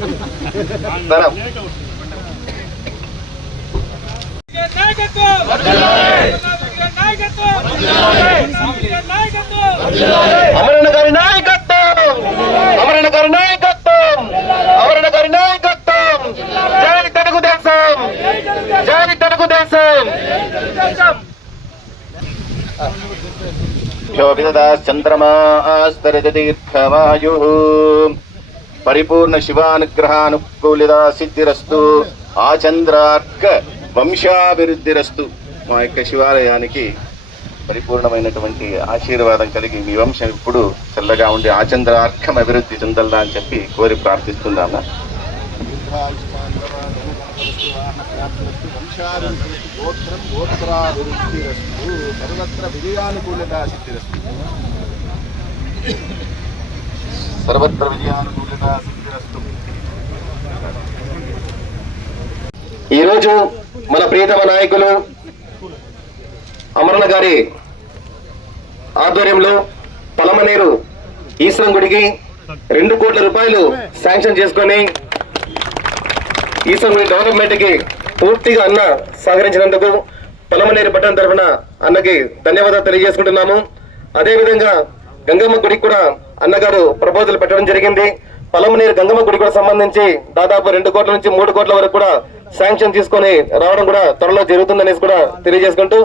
అమరణ గారి నాయకత్వం, అమరణ గారి నాయకత్వం, అమరణ గారి నాయకత్వం. జై తెలుగుదేశం, జై తెలుగుదేశం. చంద్రమాస్తరదీర్ఘమాయు పరిపూర్ణ శివానుగ్రహానుకూలిత సిద్ధిరస్తు. ఆచంద్రార్క వంశాభివృద్ధిరస్తు. మా యొక్క శివాలయానికి పరిపూర్ణమైనటువంటి ఆశీర్వాదం కలిగి మీ వంశం ఇప్పుడు చల్లగా ఉండి ఆచంద్రార్కం అభివృద్ధి చెందాలా అని చెప్పి కోరి ప్రార్థిస్తున్నాను. సర్వత్ర విజయానుకూలిత సిద్ధిరస్తు. ఈరోజు మన ప్రియతమ నాయకులు అమరణ గారి ఆధ్వర్యంలో పలమనేరు ఈశ్వరం గుడికి 2 కోట్ల రూపాయలు శాంక్షన్ చేసుకొని ఈశ్వరం గుడి డెవలప్మెంట్ కి పూర్తిగా అన్న సహకరించినందుకు పలమనేరు పట్టణం తరఫున అన్నకి ధన్యవాదాలు తెలియజేసుకుంటున్నాము. అదేవిధంగా గంగమ్మ గుడికి కూడా అన్నగారు ప్రపోజల్ పెట్టడం జరిగింది. పలమనేరు గంగమ్మ గుడి కూడా సంబంధించి దాదాపు 2 కోట్ల నుంచి 3 కోట్ల వరకు కూడా శాంక్షన్ తీసుకొని రావడం కూడా త్వరలో జరుగుతుందనేసి కూడా తెలియజేసుకుంటూ,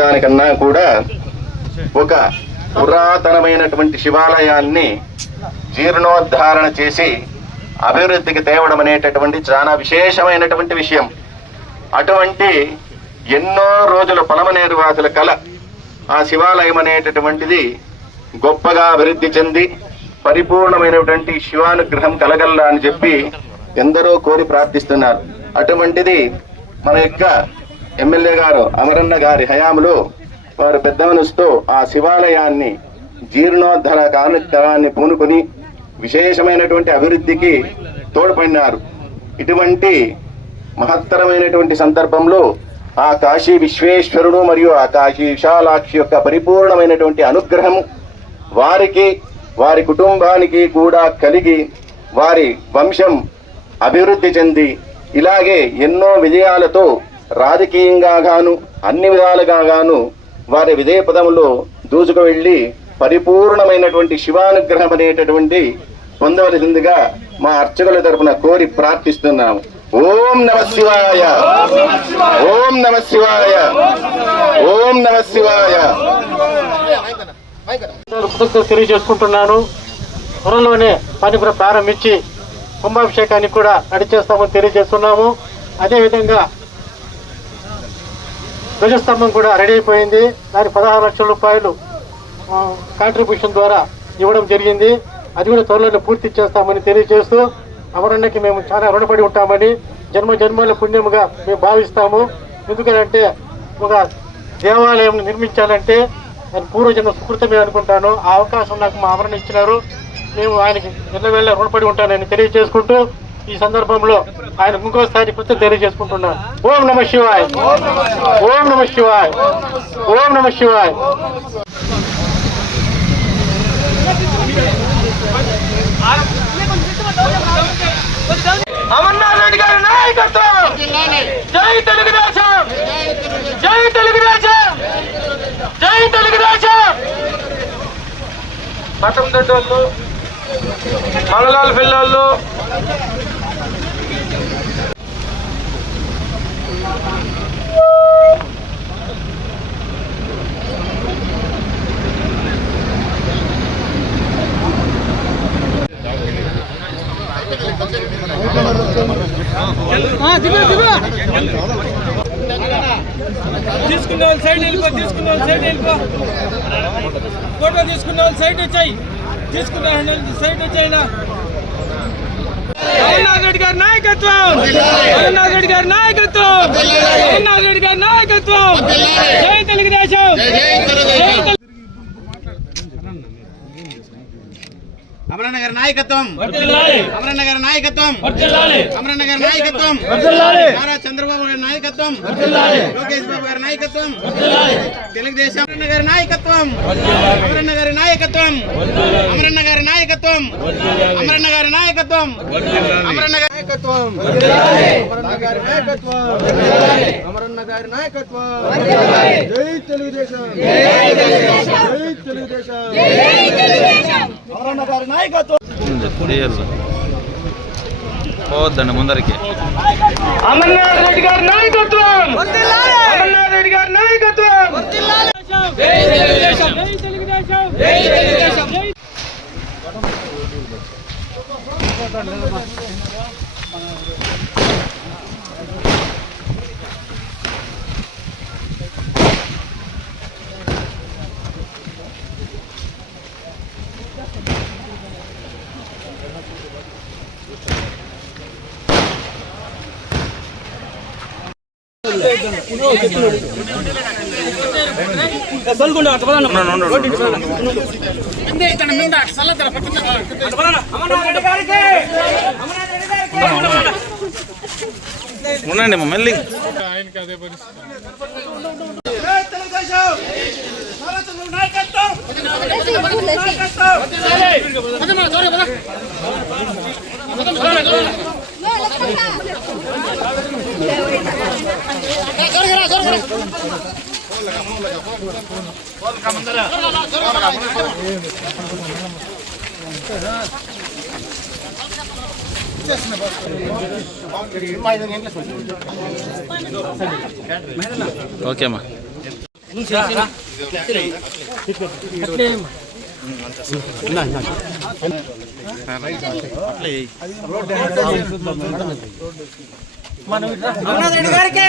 దానికన్నా కూడా ఒక పురాతనమైనటువంటి శివాలయాన్ని జీర్ణోద్ధారణ చేసి అభివృద్ధికి తేవడం అనేటటువంటి చాలా విశేషమైనటువంటి విషయం. అటువంటి ఎన్నో రోజుల పలమనేరు వాసుల కళ ఆ శివాలయం అనేటటువంటిది గొప్పగా అభివృద్ధి చెంది పరిపూర్ణమైనటువంటి శివానుగ్రహం కలగల్లా అని చెప్పి ఎందరో కోరి ప్రార్థిస్తున్నారు. అటువంటిది మన యొక్క ఎమ్మెల్యే గారు అమరన్న గారి హయాంలో వారు పెద్ద మనసుతో ఆ శివాలయాన్ని జీర్ణోద్ధర కార్యక్రమాన్ని పూనుకొని విశేషమైనటువంటి అభివృద్ధికి తోడ్పడినారు. ఇటువంటి మహత్తరమైనటువంటి సందర్భంలో ఆ కాశీ విశ్వేశ్వరుడు మరియు ఆ కాశీ విశాలాక్షి యొక్క పరిపూర్ణమైనటువంటి అనుగ్రహం వారికి, వారి కుటుంబానికి కూడా కలిగి వారి వంశం అభివృద్ధి చెంది ఇలాగే ఎన్నో విజయాలతో రాజకీయంగా గాను అన్ని విధాలుగా గాను వారి విజయ పదంలో దూసుకు వెళ్ళి పరిపూర్ణమైనటువంటి శివానుగ్రహం అనేటటువంటి పొందవలసిందిగా మా అర్చకుల తరపున కోరి ప్రార్థిస్తున్నాము. ఓం నమ శివాయ, ఓం నమ శివాయ, ఓం నమ శివాయ. కృతజ్ఞతలు తెలియజేసుకుంటున్నాను. త్వరలోనే పని కూడా ప్రారంభించి కుంభాభిషేకానికి కూడా నడిచేస్తామని తెలియజేస్తున్నాము. అదేవిధంగా ధ్వజస్తంభం కూడా రెడీ అయిపోయింది. దానికి 16 లక్షల రూపాయలు కాంట్రిబ్యూషన్ ద్వారా ఇవ్వడం జరిగింది. అది కూడా త్వరలోనే పూర్తి చేస్తామని తెలియజేస్తూ అమరన్నకి మేము చాలా రుణపడి ఉంటామని జన్మ జన్మల పుణ్యముగా మేము భావిస్తాము. ఎందుకంటే ఒక దేవాలయం నిర్మించాలంటే దాని పూర్వజన్మ సుకృతమే అనుకుంటాను. ఆ అవకాశం నాకు మా అమరణ ఇచ్చినారు. మేము ఆయనకి ఎల్లవేళ రుణపడి ఉంటానని తెలియజేసుకుంటూ ఈ సందర్భంలో ఆయన ఇంకోసారి కృతజ్ఞతలు తెలియజేసుకుంటున్నాను. ఓం నమ శివాయ్, ఓం నమ శివాయ్, ఓం నమ శివాయ్. అమర్నాథ్ రెడ్డి గారి నాయకత్వం. జై తెలుగుదేశం, జై తెలుగుదేశం, జై తెలుగుదేశం. పట్టం దొడ్డోళ్ళు, మంగళాల పిల్లలు, తీసుకున్న వాళ్ళు సైడ్ వెళ్ళిపో, తీసుకున్న వాళ్ళు సైడ్ వెళ్ళిపో, ఫోటో తీసుకున్న వాళ్ళు సైడ్ వచ్చాయి, తీసుకున్న సైడ్ వచ్చాయినా. అమర్నాథ్ రెడ్డి గారి నాయకత్వం, అమర్నాథ్ రెడ్డి గారి నాయకత్వం, అమర్నాథ్ రెడ్డి గారి నాయకత్వం. జై తెలుగుదేశం. అమరన్న గారి నాయకత్వం, అమరన్న గారి నాయకత్వం, అమరన్న గారి నాయకత్వం, నారా చంద్రబాబు గారి నాయకత్వం, లోకేష్ బాబు గారి నాయకత్వం, తెలుగుదేశం అమరన్న గారి నాయకత్వం, అమరన్న గారి నాయకత్వం, అమరన్న గారి నాయకత్వం, అమరన్న గారి నాయకత్వం, అమరన్న గారి నాయకత్వం, అమరన్న గారి నాయకత్వం, అమరన్న గారి నాయకత్వం, జై తెలుగుదేశం, జై తెలుగుదేశం, అమరన్న గారి నాయకత్వం. పోవద్దండి ముందరికి. అమర్నాథ్ రెడ్డి గారి నాయకత్వం, అమర్నాథ్ రెడ్డి గారి నాయకత్వం, జై తెలుగుదేశం, జై తెలుగుదేశం, జై తెలుగుదేశం. ఉండండి మళ్ళీ. ఓకే అమ్మా. అమర్నాథ్ రెడ్డి గారికి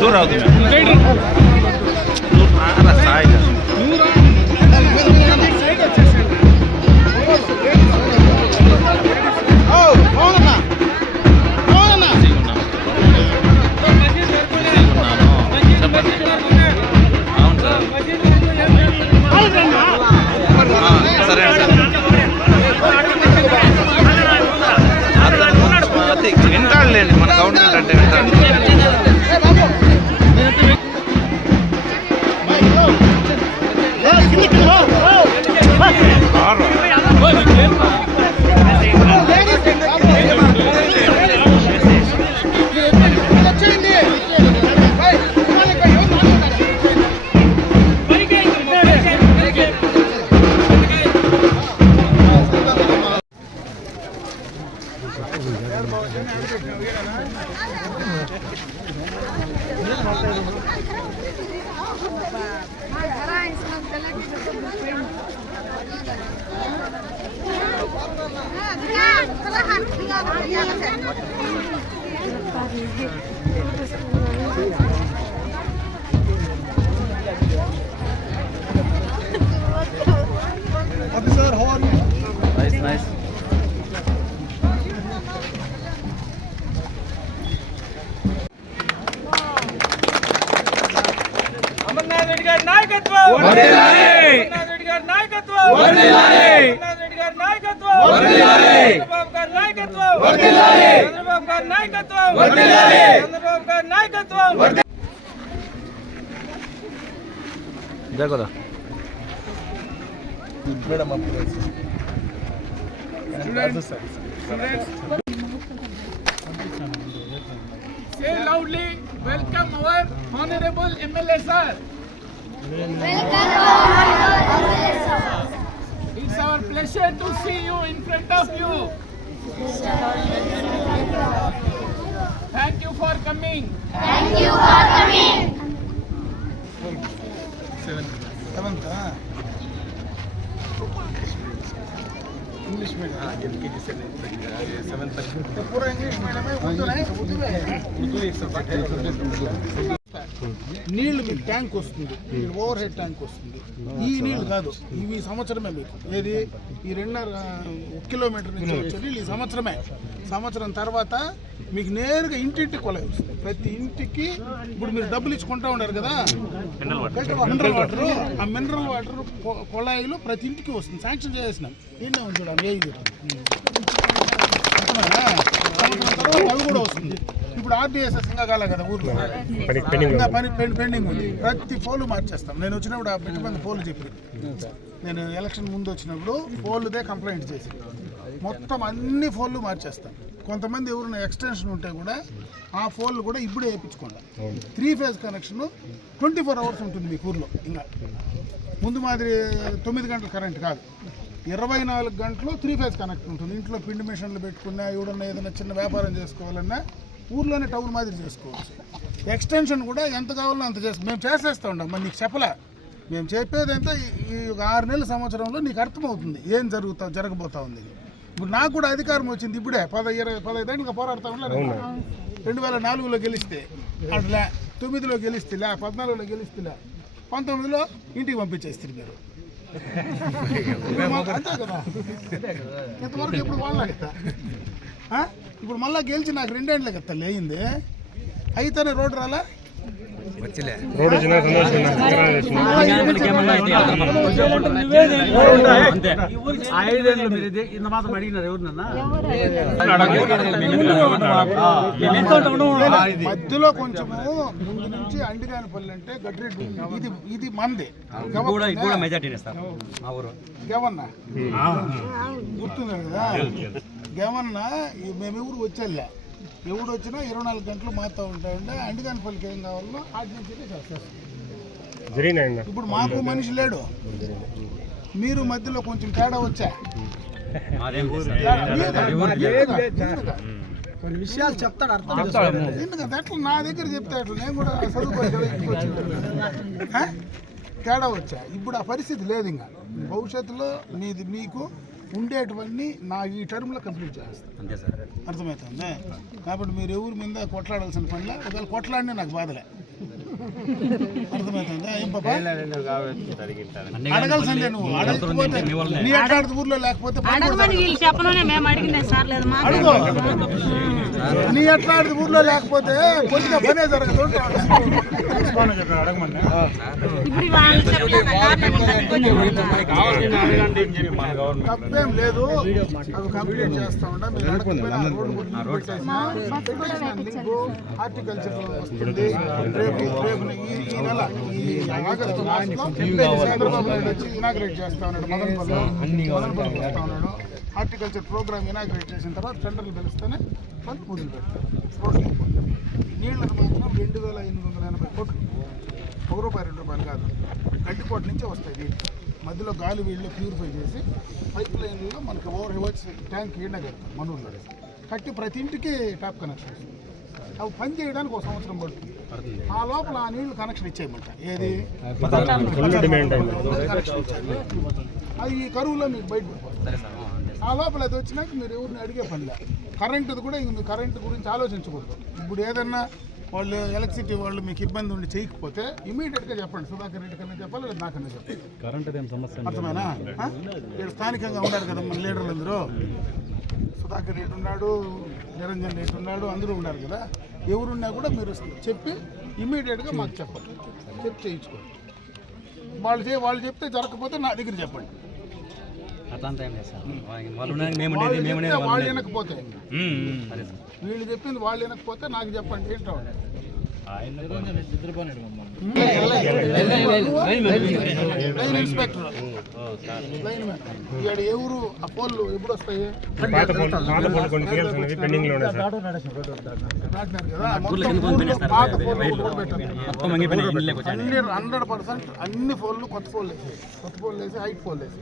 దూరం అవుతుంది. సాయిగా వింటాడులేండి, మన గవర్నమెంట్ అంటే వింటాడు. Nice. అమర్నాథ్ రెడ్డి గారి నాయకత్వం, అమర్నాథ్ రెడ్డి గారి నాయకత్వం, అమర్నాథ్ రెడ్డి గారి నాయకత్వం, చంద్రబాబు గారి నాయకత్వం, చంద్రబాబు గారి నాయకత్వం, చంద్రబాబు గారి నాయకత్వం. జగదా Say loudly, welcome our honorable MLA sir. It's our pleasure to see you in front front of you. Thank you for coming. English medium LKG से पूरा इंग्लिश मीडियम है उर्दू नहीं उर्दू 100 నీళ్లు మీకు ట్యాంక్ వస్తుంది, ఓవర్ హెడ్ ట్యాంక్ వస్తుంది. ఈ నీళ్లు కాదు, ఇవి సంవత్సరమే మీకు. ఏది ఈ 2.5 కిలోమీటర్ నుంచి వచ్చే నీళ్ళు ఈ సంవత్సరమే. సంవత్సరం తర్వాత మీకు నేరుగా ఇంటింటికి కొలాయి వస్తుంది. ప్రతి ఇంటికి ఇప్పుడు మీరు డబ్బులు ఇచ్చుకుంటా ఉన్నారు కదా మినరల్ వాటర్, ఆ మినరల్ వాటర్ కొళాయిలు ప్రతి ఇంటికి వస్తుంది. శాంక్షన్ చేసినాం. ఈయన చూడండి సంవత్సరం తర్వాత అవి కూడా వస్తుంది. ఇప్పుడు ఆర్డీఎస్ఎస్ ఇంకా కాలే కదా ఊర్లో, ఇంకా పని పెండింగ్ ఉంది. ప్రతి పోలు మార్చేస్తాం. నేను వచ్చినప్పుడు ఆ పెట్టుబడి పోలు చెప్పి, నేను ఎలక్షన్ ముందు వచ్చినప్పుడు పోలుదే కంప్లైంట్ చేసి మొత్తం అన్ని ఫోన్లు మార్చేస్తాం. కొంతమంది ఎవరైనా ఎక్స్టెన్షన్ ఉంటే కూడా ఆ ఫోన్లు కూడా ఇప్పుడే వేయించుకోండి. 3 ఫేజ్ కనెక్షన్ 24 అవర్స్ ఉంటుంది మీకు ఊర్లో. ఇంకా ముందు మాదిరి 9 గంటల కరెంట్ కాదు, 24 గంటలు 3 ఫేజ్ కనెక్ట్ ఉంటుంది. ఇంట్లో పిండి మిషన్లు పెట్టుకున్నా, ఎవడన్నా ఏదైనా చిన్న వ్యాపారం చేసుకోవాలన్నా ఊర్లోనే టౌన్ మాదిరి చేసుకోవచ్చు. ఎక్స్టెన్షన్ కూడా ఎంత కావాలో అంత మేము చేసేస్తూ ఉంటాం. మరి నీకు చెప్పలే, మేము చెప్పేదంతా ఈ 6 నెలల సంవత్సరంలో నీకు అర్థమవుతుంది ఏం జరగబోతా ఉంది. ఇప్పుడు నాకు కూడా అధికారం వచ్చింది ఇప్పుడే. 15 ఏళ్ళుగా పోరాడుతూ ఉన్నారు. 2004లో గెలిస్తే అట్లా, 9లో గెలిస్తేలే, 14లో గెలిస్తేలే, 19లో ఇంటికి పంపించేస్తారు మీరు. అంతే కదా, ఇంతవరకు ఎప్పుడు వాళ్ళ ఇప్పుడు మళ్ళీ గెలిచి నాకు 2 ఏళ్ళ కదా అయింది. అయితేనే రోడ్డు రాలా, రోడ్ వచ్చిన మధ్యలో కొంచెము ముందు నుంచి అండిగానిపల్లి అంటే గడ్రెడ్డి, ఇది మంది గవన్న గుర్తుంది కదా. గవన్న మేమెవరు వచ్చేళ్ళా, ఎవడు వచ్చినా 24 గంటలు మారుతూ ఉంటాయంటే అండిగానిపల్లికి ఏం కావాలో ఆటి నుంచి చేస్తారు. ఇప్పుడు మాకు మనిషి లేడు, మీరు మధ్యలో కొంచెం తేడా వచ్చా కొన్ని విషయాలు చెప్తాడు అర్థం. ఎందుకంటే అట్లా నా దగ్గర చెప్తే అట్లా నేను కూడా చదువుకోవాలి తేడా వచ్చా. ఇప్పుడు ఆ పరిస్థితి లేదు. ఇంకా భవిష్యత్తులో మీకు ఉండేటివన్నీ నా ఈ టర్మ్లో కంప్లీట్ చేస్తాను. అర్థమవుతుంది. కాబట్టి మీరు ఎవరి మీద కొట్లాడాల్సిన పనిలే, ఒకవేళ కొట్లాడినే నాకు బాధలే. అర్థమవుతుందా? ఏం పాప అడగాల్సిందే, నువ్వు అడగకపోతే నీ అట్లాంటి ఊర్లో లేకపోతే అడుగు, నీ అట్లాంటి ఊర్లో లేకపోతే కొద్దిగా పనే జరగదు. తప్పేం లేదు, అవి కంప్లీట్ చేస్తా ఉంటా. మీరు హార్టికల్చర్ వస్తుంది రేపు ఈ నెల ఈ ఆగస్టు మాసంలో చంద్రబాబు నాయుడు వచ్చి ఇనాగ్రేట్ చేస్తా ఉన్నాడు. మదనపల్లి వస్తా ఉన్నాడు. హార్టికల్చర్ ప్రోగ్రామ్ ఇనాగ్రేట్ చేసిన తర్వాత టెండర్లు పిలుస్తేనే పని మొదలు పెడతారు. నీళ్లకు మాత్రం 2,880 కోట్లు, ₹1, ₹2 కాదు, గడ్డికోట నుంచే వస్తాయి నీళ్ళు. మధ్యలో గాలి వీళ్ళు ప్యూరిఫై చేసి పైప్ లైన్లో మనకి ఓవర్ హెవెన్స్ ట్యాంక్ ఈడ కడతాం మనూరులో. కట్టి ప్రతి ఇంటికి ట్యాప్ కనెక్షన్ వస్తుంది. అవి పని చేయడానికి 1 సంవత్సరం పడుతుంది. ఆ లోపల ఆ నీళ్లు కనెక్షన్ ఇచ్చేయమంట. ఏది కనెక్షన్ ఇచ్చారు, అది ఈ కరువులో మీకు బయట పడిపోతుంది. ఆ లోపల అది వచ్చినాక మీరు ఎవరిని అడిగే పనిలే. కరెంటుది కూడా ఇంక మీరు కరెంటు గురించి ఆలోచించకూడదు. ఇప్పుడు ఏదన్నా వాళ్ళు ఎలక్ట్రిసిటీ వాళ్ళు మీకు ఇబ్బంది ఉండి చేయకపోతే ఇమీడియట్గా చెప్పండి. సుధాకర్ రెడ్డి కన్నా చెప్పాలి, లేదా నాకన్నా చెప్పాలి. అర్థమైనా? ఇక్కడ స్థానికంగా ఉన్నారు కదా మన లీడర్లు అందరూ. సుధాకర్ రెడ్డి ఉన్నాడు, నిరంజన్ రెడ్డి ఉన్నాడు, అందరూ ఉన్నారు కదా. ఎవరున్నా కూడా మీరు చెప్పి ఇమీడియట్గా మాకు చెప్పండి, చెప్పి చేయించుకోండి. వాళ్ళు చెప్తే జరగకపోతే నా దగ్గర చెప్పండి. వాళ్ళు వినకపోతే, వీళ్ళు చెప్పింది వాళ్ళు వినకపోతే నాకు చెప్పండి. ఏంటో లైన్ ఇన్స్పెక్టర్, లైన్ మ్యాన్, ఇక్కడ ఎవరు ఆ పోల్లు ఎప్పుడు వస్తాయి? 100% అన్ని ఫోన్లు కొత్త ఫోన్లు వేసి హైట్ ఫోన్లు వేసి